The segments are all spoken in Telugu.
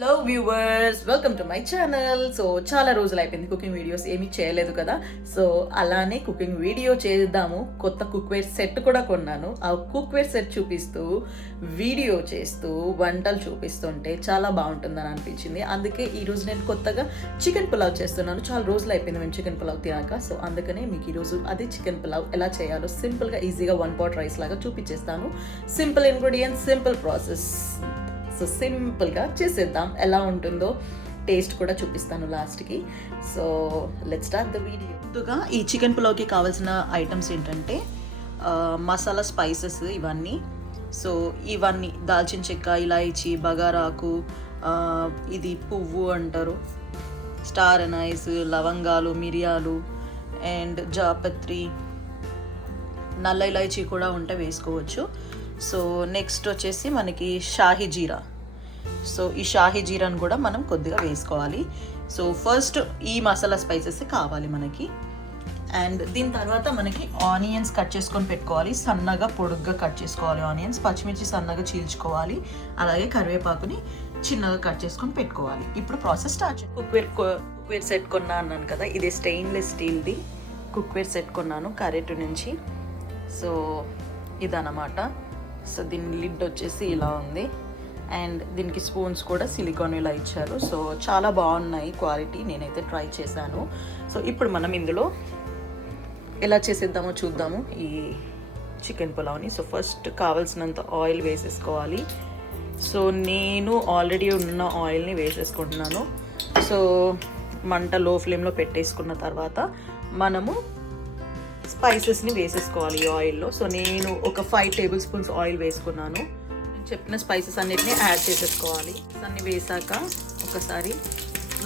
Hello viewers, welcome to my channel. So చాలా రోజులు అయిపోయింది కుకింగ్ వీడియోస్ ఏమీ చేయలేదు కదా. సో అలానే కుకింగ్ వీడియో చేద్దాము. కొత్త కుక్వేర్ సెట్ కూడా కొన్నాను. ఆ కుక్వేర్ సెట్ చూపిస్తూ వీడియో చేస్తూ వంటలు చూపిస్తుంటే చాలా బాగుంటుందని అనిపించింది. అందుకే ఈరోజు నేను కొత్తగా చికెన్ పులావ్ చేస్తున్నాను. చాలా రోజులు అయిపోయింది మేము చికెన్ పులావ్ తినాక. సో అందుకనే మీకు ఈరోజు అదే చికెన్ పులావ్ ఎలా చేయాలో సింపుల్గా ఈజీగా 1 pot రైస్ లాగా చూపించేస్తాను. Simple ingredients, simple process. So సింపుల్గా చేసేద్దాం. ఎలా ఉంటుందో టేస్ట్ కూడా చూపిస్తాను లాస్ట్కి. So let's start the video. ముందుగా ఈ చికెన్ పులావ్కి కావాల్సిన ఐటమ్స్ ఏంటంటే మసాలా స్పైసెస్ ఇవన్నీ. సో ఇవన్నీ దాల్చిన చెక్క, ఇలాయచీ, బగారాకు, ఇది పువ్వు అంటారు, స్టార్ అనైస్, లవంగాలు, మిరియాలు అండ్ జాపత్రి, నల్ల ఇలాయచీ కూడా ఉంటే వేసుకోవచ్చు. సో నెక్స్ట్ వచ్చేసి మనకి షాహీ జీరా. సో ఈ షాహీ జీరాను కూడా మనం కొద్దిగా వేసుకోవాలి. సో ఫస్ట్ ఈ మసాలా స్పైసెస్ కావాలి మనకి. అండ్ దీని తర్వాత మనకి ఆనియన్స్ కట్ చేసుకొని పెట్టుకోవాలి. సన్నగా పొడుగ్గా కట్ చేసుకోవాలి ఆనియన్స్. పచ్చిమిర్చి సన్నగా చీల్చుకోవాలి. అలాగే కరివేపాకుని చిన్నగా కట్ చేసుకొని పెట్టుకోవాలి. ఇప్పుడు ప్రాసెస్ స్టార్ట్. కుక్వేర్ సెట్ కొన్నా అన్నాను కదా, ఇది స్టెయిన్లెస్ స్టీల్ది కుక్వేర్ సెట్ కొన్నాను కరెక్ట్ నుంచి. సో ఇదన్నమాట. సో దీని లిడ్ వచ్చేసి ఇలా ఉంది. అండ్ దీనికి స్పూన్స్ కూడా సిలికాన్ ఇలా ఇచ్చారు. సో చాలా బాగున్నాయి క్వాలిటీ, నేనైతే ట్రై చేశాను. సో ఇప్పుడు మనం ఇందులో ఎలా చేసేద్దామో చూద్దాము ఈ చికెన్ పులావ్ని. సో ఫస్ట్ కావాల్సినంత ఆయిల్ వేసేసుకోవాలి. సో నేను ఆల్రెడీ ఉన్న ఆయిల్ని వేసేసుకుంటున్నాను. సో మంట లో ఫ్లేమ్లో పెట్టేసుకున్న తర్వాత మనము స్పైసెస్ని వేసేసుకోవాలి ఈ ఆయిల్లో. సో నేను ఒక 5 tablespoons ఆయిల్ వేసుకున్నాను. నేను చెప్పిన స్పైసెస్ అన్నిటిని యాడ్ చేసేసుకోవాలి. అన్నీ వేసాక ఒకసారి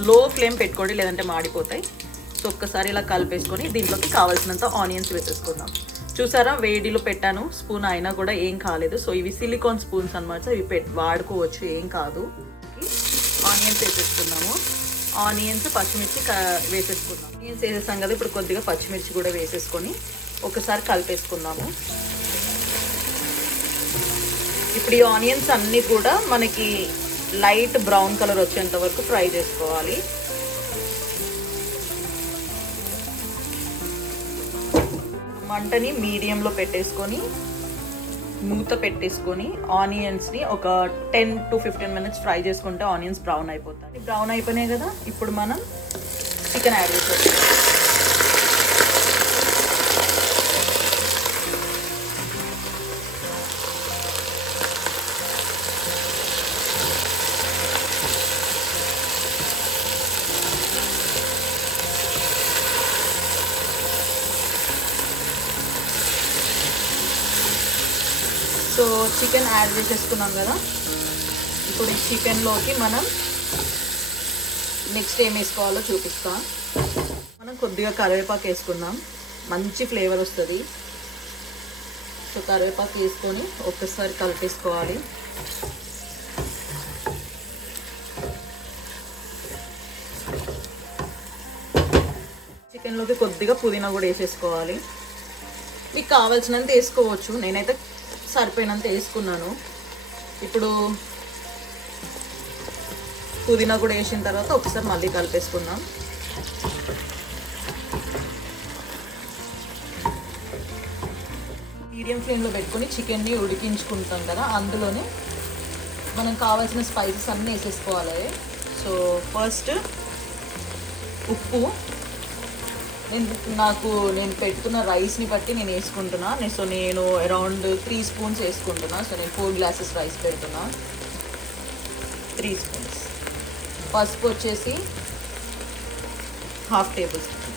లో ఫ్లేమ్ పెట్టుకోండి, లేదంటే మాడిపోతాయి. సో ఒక్కసారి ఇలా కలిపేసుకొని దీంట్లోకి కావాల్సినంత ఆనియన్స్ వేసేసుకుందాం. చూసారా, వేడిలో పెట్టాను, స్పూన్ అయినా కూడా ఏం కాలేదు. సో ఇవి సిలికాన్ స్పూన్స్ అనమాట. ఇవి వాడుకోవచ్చు, ఏం కాదు. ఆనియన్స్ వేసేసుకున్నాము. ఆనియన్స్, పచ్చిమిర్చి వేసేసుకుందాం. ఆనియన్స్ వేసేసాం కదా, ఇప్పుడు కొద్దిగా పచ్చిమిర్చి కూడా వేసేసుకొని ఒకసారి కలిపేసుకుందాము. ఇప్పుడు ఈ ఆనియన్స్ అన్నీ కూడా మనకి లైట్ బ్రౌన్ కలర్ వచ్చేంత వరకు ఫ్రై చేసుకోవాలి. మంటని మీడియంలో పెట్టేసుకొని మూత పెట్టేసుకొని ఆనియన్స్ని ఒక 10 to 15 minutes ఫ్రై చేసుకుంటే ఆనియన్స్ బ్రౌన్ అయిపోతాయి. బ్రౌన్ అయిపోయినాయి కదా, ఇప్పుడు మనం చికెన్ యాడ్ చేసుకోవాలి. సో చికెన్ యాడ్ చేసేసుకున్నాం కదా, ఇప్పుడు ఈ చికెన్లోకి మనం నెక్స్ట్ ఏం వేసుకోవాలో చూపిస్తాం. మనం కొద్దిగా కరివేపాకు వేసుకుందాం, మంచి ఫ్లేవర్ వస్తుంది. సో కరివేపాకు వేసుకొని ఒక్కసారి కలిపేసుకోవాలి. చికెన్లోకి కొద్దిగా పుదీనా కూడా వేసేసుకోవాలి. మీకు కావాల్సినంత వేసుకోవచ్చు, నేనైతే సరిపోయినంత వేసుకున్నాను. ఇప్పుడు పుదీనా కూడా వేసిన తర్వాత ఒకసారి మళ్ళీ కలిపేసుకుందాం. మీడియం ఫ్లేమ్లో పెట్టుకొని చికెన్ని ఉడికించుకుంటాం కదా, అందులోనే మనం కావాల్సిన స్పైసెస్ అన్నీ వేసేసుకోవాలి. సో ఫస్ట్ ఉప్పు, నేను పెట్టుకున్న రైస్ని బట్టి నేను వేసుకుంటున్నా. సో నేను అరౌండ్ 3 spoons వేసుకుంటున్నా. సో నేను 4 glasses రైస్ పెడుతున్నా, 3 spoons. పసుపు వచ్చేసి 1/2 tablespoon.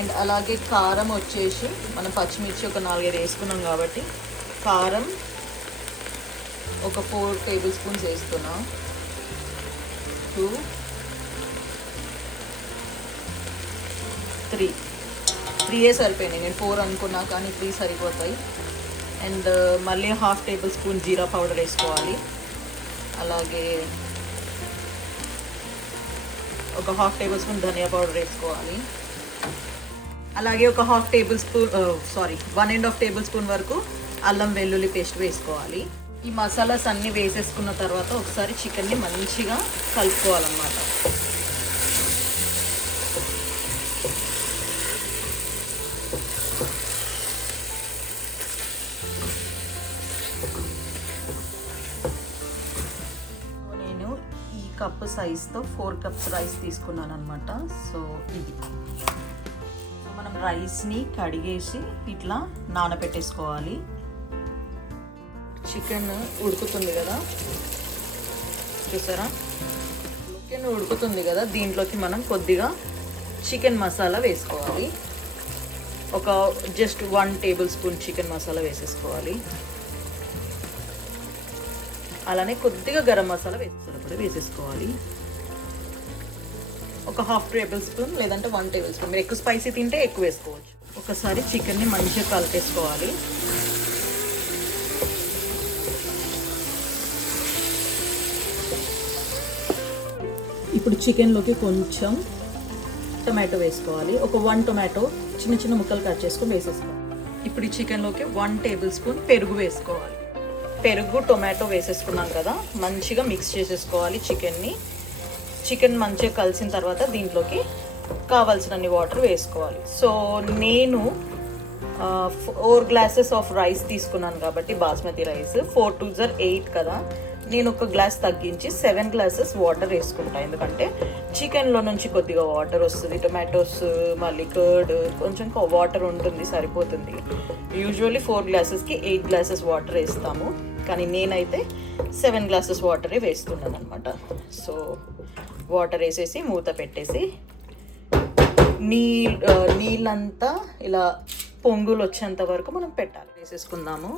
అండ్ అలాగే కారం వచ్చేసి మనం పచ్చిమిర్చి ఒక 4-5 వేసుకున్నాం కాబట్టి కారం ఒక 4 tablespoons వేస్తున్నా. 2, 3 సరిపోయినాయి. నేను 4 అనుకున్నా కానీ 3 సరిపోతాయి. అండ్ మళ్ళీ 1/2 tablespoon జీరా పౌడర్ వేసుకోవాలి. అలాగే ఒక 1/2 tablespoon ధనియా పౌడర్ వేసుకోవాలి. అలాగే ఒక 1/2 tablespoon 1.5 tablespoon వరకు అల్లం వెల్లుల్లి పేస్ట్ వేసుకోవాలి. ఈ మసాలాస్ అన్నీ వేసేసుకున్న తర్వాత ఒకసారి చికెన్ని మంచిగా కలుపుకోవాలన్నమాట. నేను ఈ కప్పు సైజ్తో 4 కప్స్ రైస్ తీసుకున్నాను అనమాట. సో ఇది మనం రైస్ని కడిగేసి ఇట్లా నానబెట్టేసుకోవాలి. చికెన్ ఉడుకుతుంది కదా, చూసారా? చికెన్ ఉడుకుతుంది కదా, దీంట్లోకి మనం కొద్దిగా చికెన్ మసాలా వేసుకోవాలి. ఒక just 1 table spoon chicken masala వేసేసుకోవాలి. అలానే కొద్దిగా గరం మసాలా వేసేసుకోవాలి. ఒక 1/2 టేబుల్ స్పూన్ లేదంటే 1 టేబుల్ స్పూన్, మీరు ఎక్కువ స్పైసీ తింటే ఎక్కువ వేసుకోవచ్చు. ఒకసారి చికెన్ని మంచిగా కలిపేసుకోవాలి. ఇప్పుడు చికెన్లోకి కొంచెం టొమాటో వేసుకోవాలి. ఒక 1 టొమాటో చిన్న చిన్న ముక్కలు కట్ చేసుకొని వేసేసుకోవాలి. ఇప్పుడు ఈ చికెన్లోకి 1 టేబుల్ స్పూన్ పెరుగు వేసుకోవాలి. పెరుగు టొమాటో వేసేసుకున్నాం కదా, మంచిగా మిక్స్ చేసేసుకోవాలి చికెన్ని. చికెన్ మంచిగా కలిసిన తర్వాత దీంట్లోకి కావాల్సినన్ని వాటర్ వేసుకోవాలి. సో నేను 4 గ్లాసెస్ ఆఫ్ రైస్ తీసుకున్నాను కాబట్టి బాస్మతి రైస్ 4 2 8 కదా, నేను ఒక గ్లాస్ తగ్గించి 7 గ్లాసెస్ వాటర్ వేసుకుంటాను. ఎందుకంటే చికెన్లో నుంచి కొద్దిగా వాటర్ వస్తుంది, టొమాటోస్ మళ్ళీ కర్డ్ కొంచెం వాటర్ ఉంటుంది, సరిపోతుంది. యూజువల్లీ 4 గ్లాసెస్కి 8 గ్లాసెస్ వాటర్ వేస్తాము, కానీ నేనైతే 7 గ్లాసెస్ వాటరే వేస్తున్నాను అనమాట. సో వాటర్ వేసేసి మూత పెట్టేసి నీళ్ళంతా ఇలా పొంగులు వచ్చేంత వరకు మనం పెట్టాలి. వేసేసుకుందాము.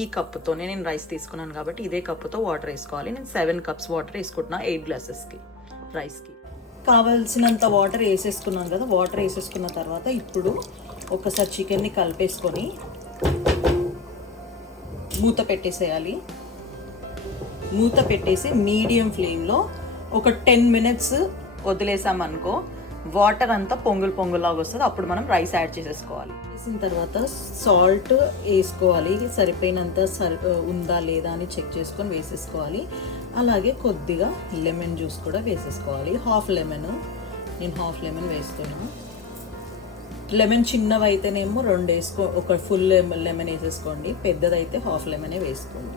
ఈ కప్పుతోనే నేను రైస్ తీసుకున్నాను కాబట్టి ఇదే కప్పుతో వాటర్ వేసుకోవాలి. నేను 7 కప్స్ వాటర్ వేసుకుంటున్నా 8 గ్లాసెస్కి రైస్కి. కావాల్సినంత వాటర్ వేసేసుకున్నాను కదా, వాటర్ వేసేసుకున్న తర్వాత ఇప్పుడు ఒకసారి చికెన్ని కలిపేసుకొని మూత పెట్టేసేయాలి. మూత పెట్టేసి మీడియం ఫ్లేమ్లో ఒక 10 మినిట్స్ వదిలేసామనుకో, వాటర్ అంతా పొంగులాగా వస్తుంది. అప్పుడు మనం రైస్ యాడ్ చేసేసుకోవాలి. వేసిన తర్వాత సాల్ట్ వేసుకోవాలి, సరిపోయినంత ఉందా లేదా అని చెక్ చేసుకొని వేసేసుకోవాలి. అలాగే కొద్దిగా లెమన్ జ్యూస్ కూడా వేసేసుకోవాలి. హాఫ్ లెమన్, నేను హాఫ్ లెమన్ వేస్తున్నాను. లెమన్ చిన్నవైతేనేమో 2 ఒక ఫుల్ లెమన్ వేసేసుకోండి, పెద్దదైతే హాఫ్ లెమనే వేసుకోండి.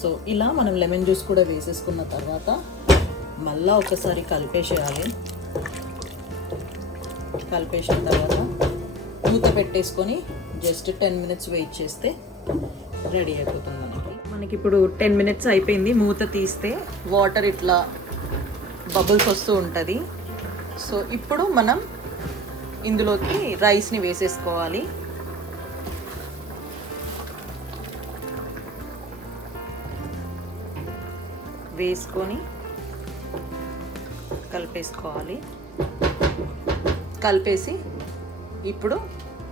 సో ఇలా మనం లెమన్ జ్యూస్ కూడా వేసేసుకున్న తర్వాత మళ్ళీ ఒకసారి కలిపేసేయాలి. కలిపేసిన తర్వాత మూత పెట్టేసుకొని జస్ట్ 10 మినిట్స్ వెయిట్ చేస్తే రెడీ అయిపోతుంది. మనకి ఇప్పుడు 10 మినిట్స్ అయిపోయింది. మూత తీస్తే వాటర్ ఇట్లా బబుల్స్ వస్తూ ఉంటుంది. సో ఇప్పుడు మనం ఇందులోకి రైస్ని వేసేసుకోవాలి. వేసుకొని కలిపేసుకోవాలి. కలిపేసి ఇప్పుడు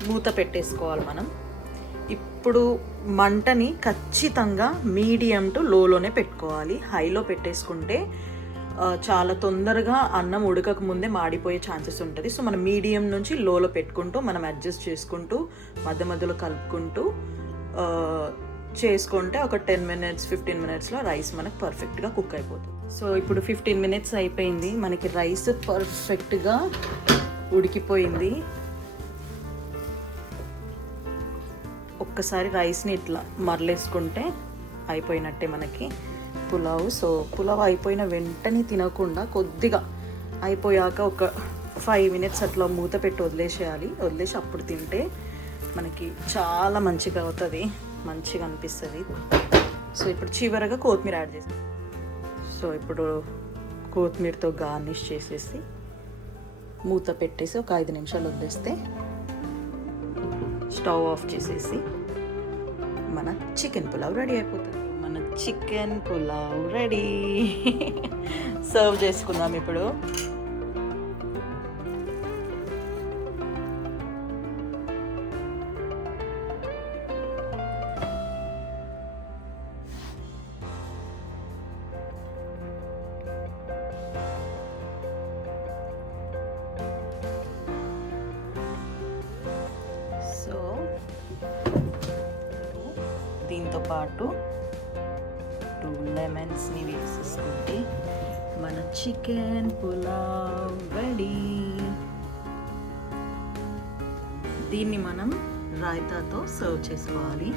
మూత పెట్టేసుకోవాలి మనం. ఇప్పుడు మంటని ఖచ్చితంగా మీడియం టు లోలోనే పెట్టుకోవాలి. హైలో పెట్టేసుకుంటే చాలా తొందరగా అన్నం ఉడకక ముందే మాడిపోయే ఛాన్సెస్ ఉంటుంది. సో మనం మీడియం నుంచి లోలో పెట్టుకుంటూ మనం అడ్జస్ట్ చేసుకుంటూ మధ్య మధ్యలో కలుపుకుంటూ చేసుకుంటే ఒక 10 మినిట్స్ 15 మినిట్స్లో రైస్ మనకు పర్ఫెక్ట్గా కుక్ అయిపోతుంది. సో ఇప్పుడు 15 మినిట్స్ అయిపోయింది. మనకి రైస్ పర్ఫెక్ట్గా ఉడికిపోయింది. ఒక్కసారి రైస్ని ఇట్లా మరలేసుకుంటే అయిపోయినట్టే మనకి పులావ్. సో పులావ్ అయిపోయిన వెంటనే తినకుండా కొద్దిగా అయిపోయాక ఒక 5 మినిట్స్ అట్లా మూత పెట్టి వదిలేసేయాలి. వదిలేసి అప్పుడు తింటే మనకి చాలా మంచిగా అవుతుంది, మంచిగా అనిపిస్తుంది. సో ఇప్పుడు చివరగా కొత్తిమీర యాడ్ చేసి, సో ఇప్పుడు కొత్తిమీరతో గార్నిష్ చేసేసి మూత పెట్టేసి ఒక 5 నిమిషాలు వదిలేస్తే స్టవ్ ఆఫ్ చేసేసి మన చికెన్ పులావ్ రెడీ అయిపోతుంది. మన చికెన్ పులావ్ రెడీ. సర్వ్ చేసుకుందాం ఇప్పుడు. దీంతో పాటు 2 లెమన్స్ని వేసేసుకుంటే మన చికెన్ పులావ్ రెడీ. దీన్ని మనం రాయితాతో సర్వ్ చేసుకోవాలి.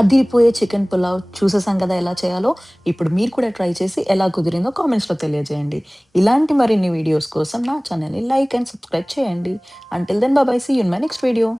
అదిరిపోయే చికెన్ పులావ్ చూసేసాం కదా ఎలా చేయాలో. ఇప్పుడు మీరు కూడా ట్రై చేసి ఎలా కుదిరిందో కామెంట్స్‌లో తెలియజేయండి. ఇలాంటి మరిన్ని వీడియోస్ కోసం నా ఛానల్‌ని లైక్ అండ్ సబ్స్క్రైబ్ చేయండి. Until then bye bye. See you in my next video.